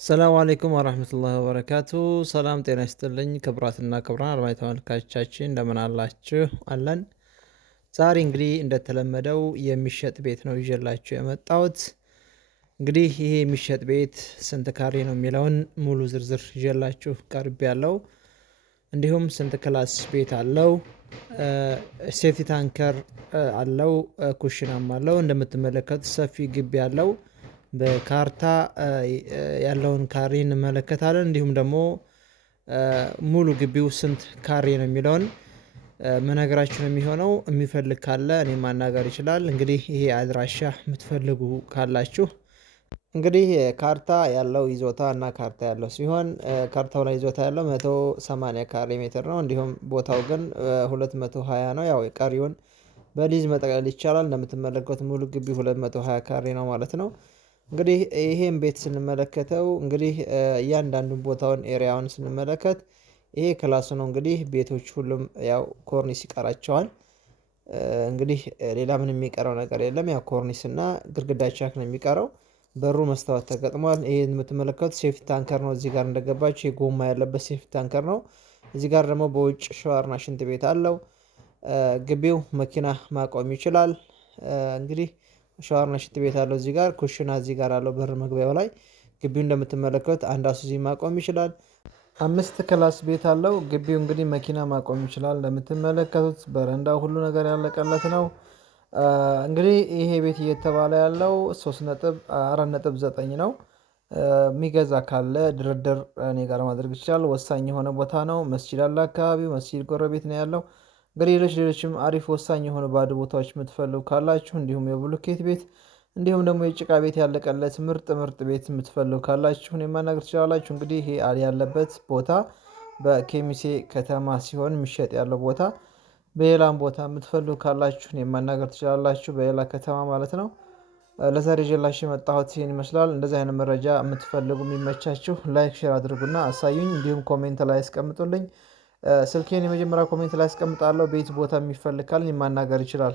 ሰላም አለይኩም ወራህመቱላሂ ወበረካቱ። ሰላም ጤና ይስጥልኝ ክቡራትና ክቡራን አድማጭ ተመልካቾቻችን እንደምን አላችሁ? አለን። ዛሬ እንግዲህ እንደተለመደው የሚሸጥ ቤት ነው ይዤላችሁ የመጣሁት። እንግዲህ ይሄ የሚሸጥ ቤት ስንት ካሬ ነው የሚለውን ሙሉ ዝርዝር ይዤላችሁ ቀርብ ያለው፣ እንዲሁም ስንት ክላስ ቤት አለው፣ ሴፍቲ ታንከር አለው፣ ኩሽናም አለው። እንደምትመለከቱት ሰፊ ግቢ አለው። በካርታ ያለውን ካሬ እንመለከታለን። እንዲሁም ደግሞ ሙሉ ግቢው ስንት ካሬ ነው የሚለውን መነገራችሁ ነው የሚሆነው። የሚፈልግ ካለ እኔ ማናገር ይችላል። እንግዲህ ይሄ አድራሻ የምትፈልጉ ካላችሁ እንግዲህ ካርታ ያለው ይዞታ እና ካርታ ያለው ሲሆን ካርታው ላይ ይዞታ ያለው 180 ካሬ ሜትር ነው። እንዲሁም ቦታው ግን 220 ነው። ያው ቀሪውን በሊዝ መጠቅለል ይቻላል። እንደምትመለከቱት ሙሉ ግቢ 220 ካሬ ነው ማለት ነው። እንግዲህ ይሄን ቤት ስንመለከተው እንግዲህ እያንዳንዱን ቦታውን ኤሪያውን ስንመለከት ይሄ ክላሱ ነው። እንግዲህ ቤቶች ሁሉም ያው ኮርኒስ ይቀራቸዋል። እንግዲህ ሌላ ምን የሚቀረው ነገር የለም። ያው ኮርኒስ እና ግድግዳ ቻክ ነው የሚቀረው። በሩ መስታወት ተገጥሟል። ይሄ የምትመለከቱት ሴፍቲ ታንከር ነው። እዚህ ጋር እንደገባችሁ የጎማ ያለበት ሴፍቲ ታንከር ነው። እዚህ ጋር ደግሞ በውጭ ሸዋርና ሽንት ቤት አለው። ግቢው መኪና ማቆም ይችላል። እንግዲህ ሻወርና ሽንት ቤት አለው። እዚህ ጋር ኩሽና እዚህ ጋር አለው። በር መግቢያው ላይ ግቢው እንደምትመለከቱት አንድ አሱዚ ማቆም ይችላል። 5 ክላስ ቤት አለው። ግቢው እንግዲህ መኪና ማቆም ይችላል። እንደምትመለከቱት በረንዳው ሁሉ ነገር ያለቀለት ነው። እንግዲህ ይሄ ቤት እየተባለ ያለው 4.9 ነው። የሚገዛ ካለ ድርድር እኔ ጋር ማድረግ ይችላል። ወሳኝ የሆነ ቦታ ነው። መስጂድ አለ አካባቢው። መስጂድ ጎረቤት ነው ያለው። እንግዲህ ሌሎችም አሪፍ ወሳኝ የሆኑ ባዶ ቦታዎች የምትፈልጉ ካላችሁ፣ እንዲሁም የብሎኬት ቤት እንዲሁም ደግሞ የጭቃ ቤት ያለቀለት ምርጥ ቤት የምትፈልጉ ካላችሁ እኔን ማናገር ትችላላችሁ። እንግዲህ ይሄ ያለበት ቦታ በኬሚሴ ከተማ ሲሆን የሚሸጥ ያለው ቦታ በሌላም ቦታ የምትፈልጉ ካላችሁ እኔን ማናገር ትችላላችሁ፣ በሌላ ከተማ ማለት ነው። ለዛሬ ይዤላችሁ የመጣሁት ይህን ይመስላል። እንደዚህ አይነት መረጃ የምትፈልጉ የሚመቻችሁ ላይክ፣ ሼር አድርጉና አሳዩኝ። እንዲሁም ኮሜንት ላይ ያስቀምጡልኝ። ስልኬን የመጀመሪያ ኮሜንት ላይ አስቀምጣለሁ። ቤት ቦታ የሚፈልግ ካለ ማናገር ይችላል።